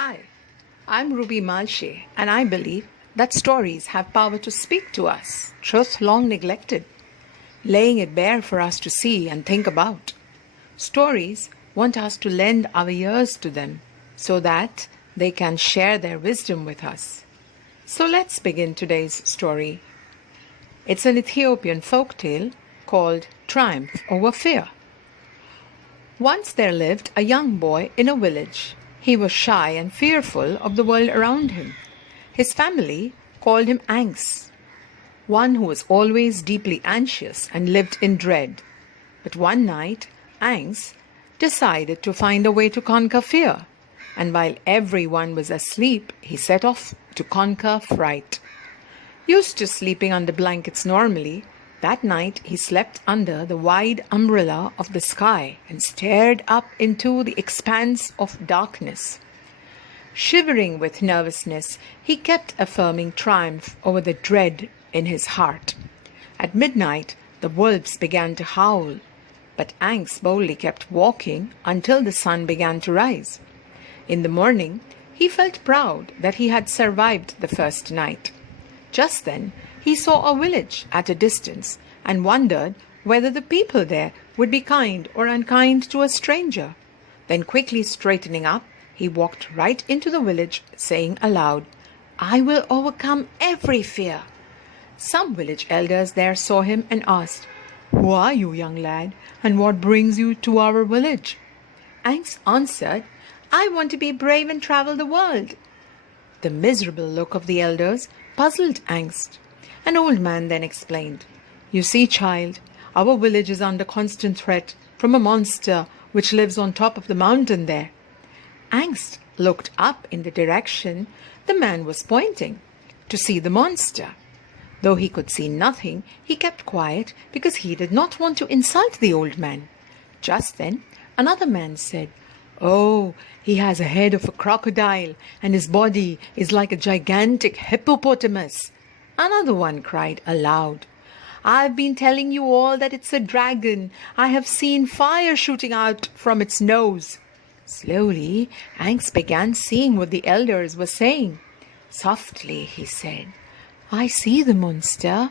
Hi, I'm Ruby Malshe, and I believe that stories have power to speak to us, truth long neglected, laying it bare for us to see and think about. Stories want us to lend our ears to them so that they can share their wisdom with us. So let's begin today's story. It's an Ethiopian folk tale called Triumph Over Fear. Once there lived a young boy in a village. He was shy and fearful of the world around him. His family called him Angs, one who was always deeply anxious and lived in dread. But one night, Angs decided to find a way to conquer fear, and while everyone was asleep, he set off to conquer fright. Used to sleeping under blankets normally, that night he slept under the wide umbrella of the sky and stared up into the expanse of darkness. Shivering with nervousness, he kept affirming triumph over the dread in his heart. At midnight, the wolves began to howl, but Angs boldly kept walking until the sun began to rise. In the morning, he felt proud that he had survived the first night. Just then, he saw a village at a distance and wondered whether the people there would be kind or unkind to a stranger. Then quickly straightening up, he walked right into the village, saying aloud, "I will overcome every fear." Some village elders there saw him and asked, "Who are you, young lad, and what brings you to our village?" Angs answered, "I want to be brave and travel the world." The miserable look of the elders puzzled Angs. An old man then explained, "You see, child, our village is under constant threat from a monster which lives on top of the mountain there." Angst looked up in the direction the man was pointing to see the monster. Though he could see nothing, he kept quiet because he did not want to insult the old man. Just then, another man said, "Oh, he has a head of a crocodile, and his body is like a gigantic hippopotamus." Another one cried aloud, "I've been telling you all that it's a dragon. I have seen fire shooting out from its nose." Slowly, Angs began seeing what the elders were saying. Softly, he said, "I see the monster."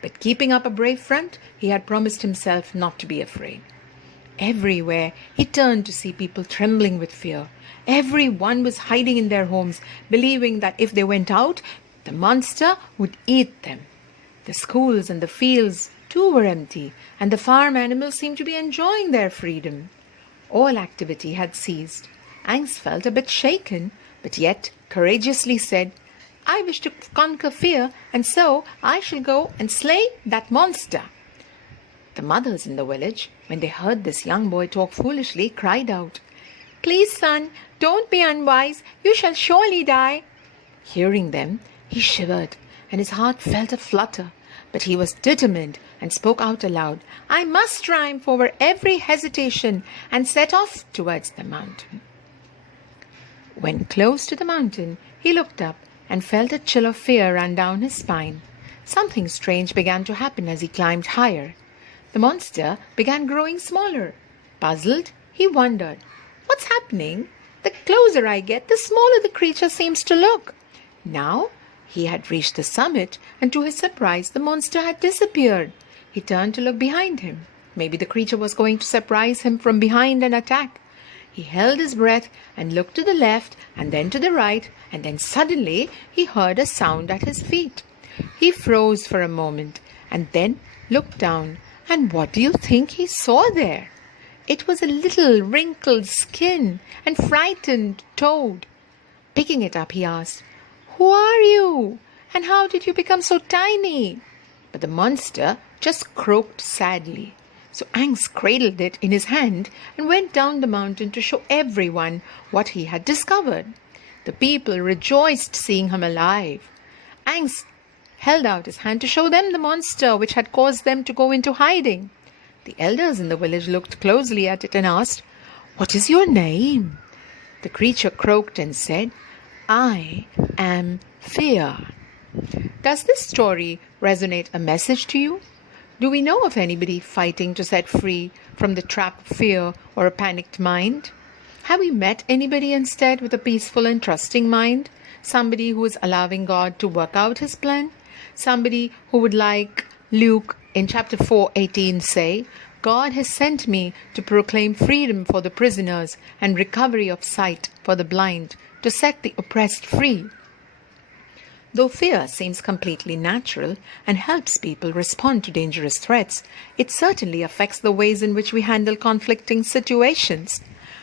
But keeping up a brave front, he had promised himself not to be afraid. Everywhere he turned to see people trembling with fear. Everyone was hiding in their homes, believing that if they went out, the monster would eat them. The schools and the fields too were empty, and the farm animals seemed to be enjoying their freedom. All activity had ceased. Angs felt a bit shaken, but yet courageously said, "I wish to conquer fear, and so I shall go and slay that monster." The mothers in the village, when they heard this young boy talk foolishly, cried out, "Please, son, don't be unwise. You shall surely die." Hearing them, he shivered, and his heart felt a flutter. But he was determined and spoke out aloud, "I must triumph over every hesitation," and set off towards the mountain. When close to the mountain, he looked up and felt a chill of fear run down his spine. Something strange began to happen as he climbed higher. The monster began growing smaller. Puzzled, he wondered, "What's happening? The closer I get, the smaller the creature seems to look." Now he had reached the summit, and to his surprise, the monster had disappeared. He turned to look behind him. Maybe the creature was going to surprise him from behind and attack. He held his breath and looked to the left and then to the right, and then suddenly he heard a sound at his feet. He froze for a moment and then looked down, and what do you think he saw there? It was a little wrinkled skin and frightened toad. Picking it up, he asked, "Who are you? And how did you become so tiny?" But the monster just croaked sadly. So Angs cradled it in his hand and went down the mountain to show everyone what he had discovered. The people rejoiced seeing him alive. Angs held out his hand to show them the monster which had caused them to go into hiding. The elders in the village looked closely at it and asked, "What is your name?" The creature croaked and said, "I am Fear." Does this story resonate a message to you? Do we know of anybody fighting to set free from the trap of fear or a panicked mind? Have we met anybody instead with a peaceful and trusting mind? Somebody who is allowing God to work out his plan? Somebody who would, like Luke in chapter 4:18 say, God has sent me to proclaim freedom for the prisoners and recovery of sight for the blind, to set the oppressed free. Though fear seems completely natural and helps people respond to dangerous threats, it certainly affects the ways in which we handle conflicting situations.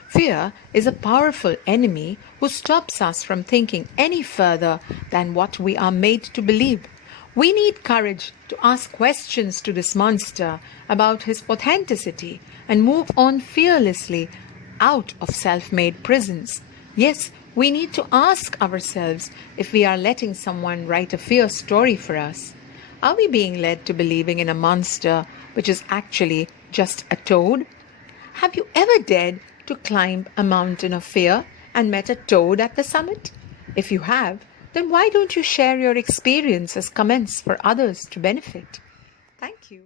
Fear is a powerful enemy who stops us from thinking any further than what we are made to believe. We need courage to ask questions to this monster about his authenticity and move on fearlessly out of self-made prisons. Yes, we need to ask ourselves if we are letting someone write a fear story for us. Are we being led to believing in a monster which is actually just a toad? Have you ever dared to climb a mountain of fear and met a toad at the summit? If you have, then why don't you share your experience as comments for others to benefit?